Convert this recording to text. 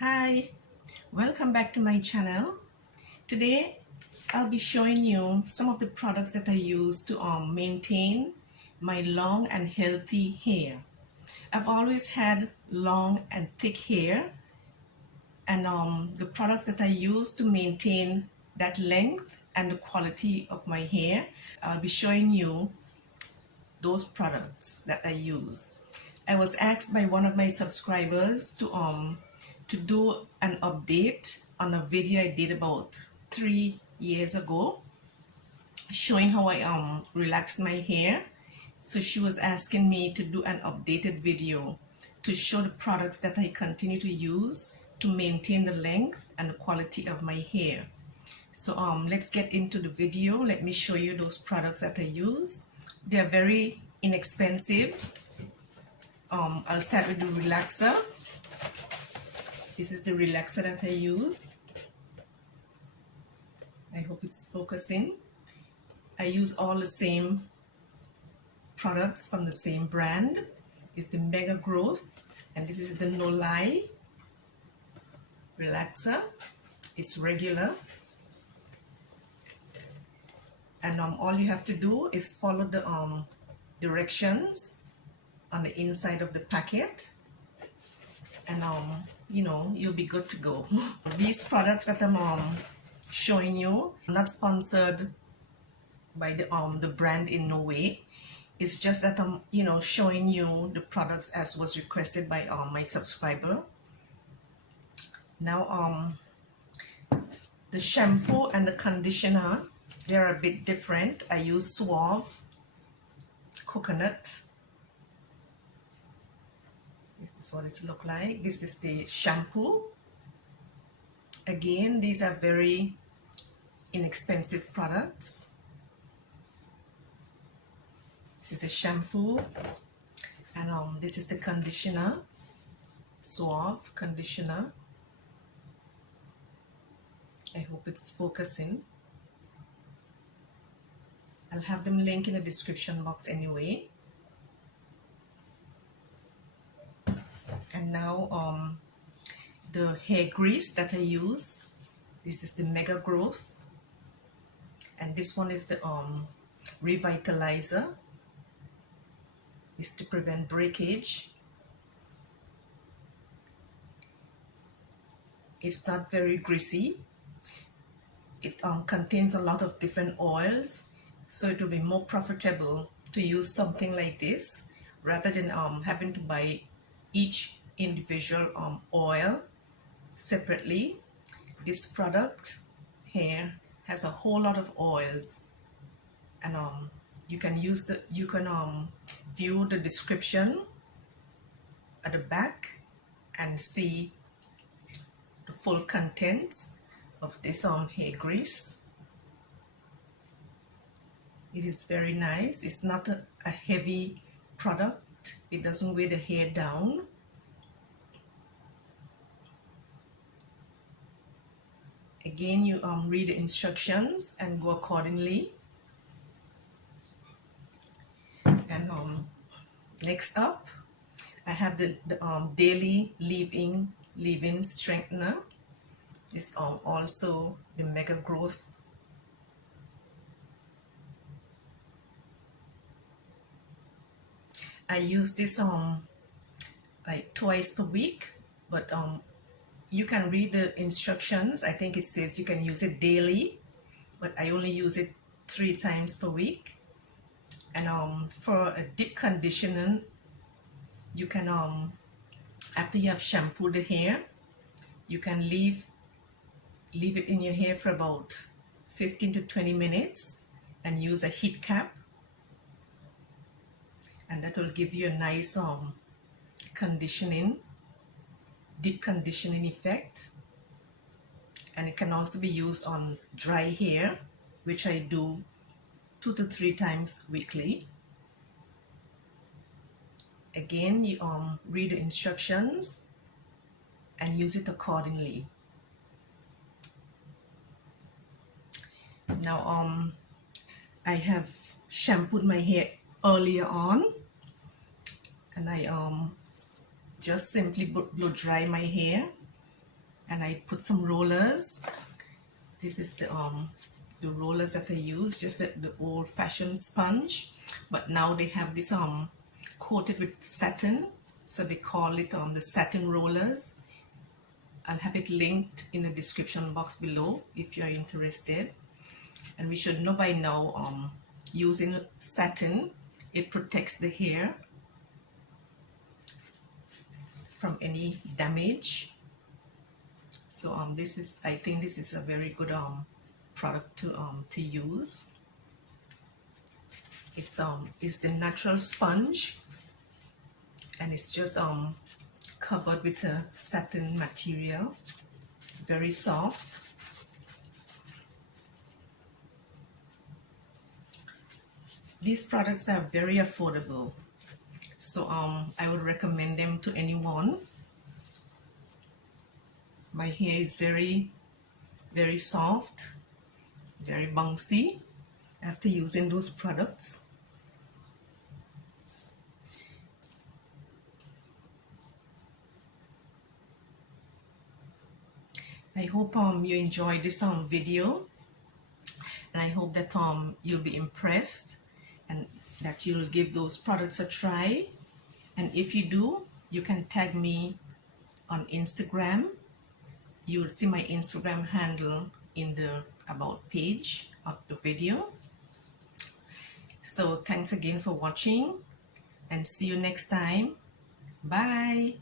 Hi, welcome back to my channel. Today I'll be showing you some of the products that I use to maintain my long and healthy hair. I've always had long and thick hair, and the products that I use to maintain that length and the quality of my hair, I'll be showing you those products that I use. I was asked by one of my subscribers to do an update on a video I did about 3 years ago, showing how I relaxed my hair. So she was asking me to do an updated video to show the products that I continue to use to maintain the length and the quality of my hair. So let's get into the video. Let me show you those products that I use. They're very inexpensive. I'll start with the relaxer. This is the relaxer that I use. I hope it's focusing. I use all the same products from the same brand. It's the Mega Growth, and this is the No Lie relaxer. It's regular, and all you have to do is follow the directions on the inside of the packet, and you'll be good to go. These products that I'm showing you, I'm not sponsored by the brand in no way. It's just that I'm showing you the products as was requested by my subscriber. Now the shampoo and the conditioner, they're a bit different. I use Suave Coconut. This is what it looks like. This is the shampoo. Again, these are very inexpensive products. This is the shampoo, and this is the conditioner, Suave conditioner. I hope it's focusing. I'll have them linked in the description box anyway. And now the hair grease that I use. This is the Mega Growth, and this one is the Revitalizer. Is to prevent breakage. It's not very greasy. It contains a lot of different oils, so it will be more profitable to use something like this rather than having to buy each individual oil separately. This product here has a whole lot of oils, and you can view the description at the back and see the full contents of this hair grease. It is very nice. It's not a heavy product. It doesn't weigh the hair down. Again, you read the instructions and go accordingly. And next up, I have the daily leave-in strengthener. It's also the Mega Growth. I use this like twice per week, but you can read the instructions. I think it says you can use it daily, but I only use it 3 times per week. And for a deep conditioning, you can after you have shampooed the hair, you can leave it in your hair for about 15 to 20 minutes and use a heat cap, and that will give you a nice deep conditioning effect. And it can also be used on dry hair, which I do 2 to 3 times weekly. Again, you read the instructions and use it accordingly. Now I have shampooed my hair earlier on, and I just simply blow dry my hair and I put some rollers. This is the rollers that I use, just the old-fashioned sponge, but now they have this coated with satin, so they call it the Satin Rollers. I'll have it linked in the description box below if you're interested. And we should know by now, using satin, it protects the hair from any damage. So this is, I think this is a very good product to use. It's the natural sponge, and it's just covered with a satin material, very soft. These products are very affordable, so I would recommend them to anyone. My hair is very soft, very bouncy after using those products. I hope you enjoyed this video, and I hope that you'll be impressed and that you'll give those products a try. And if you do, you can tag me on Instagram. You'll see my Instagram handle in the about page of the video. So thanks again for watching, and see you next time. Bye.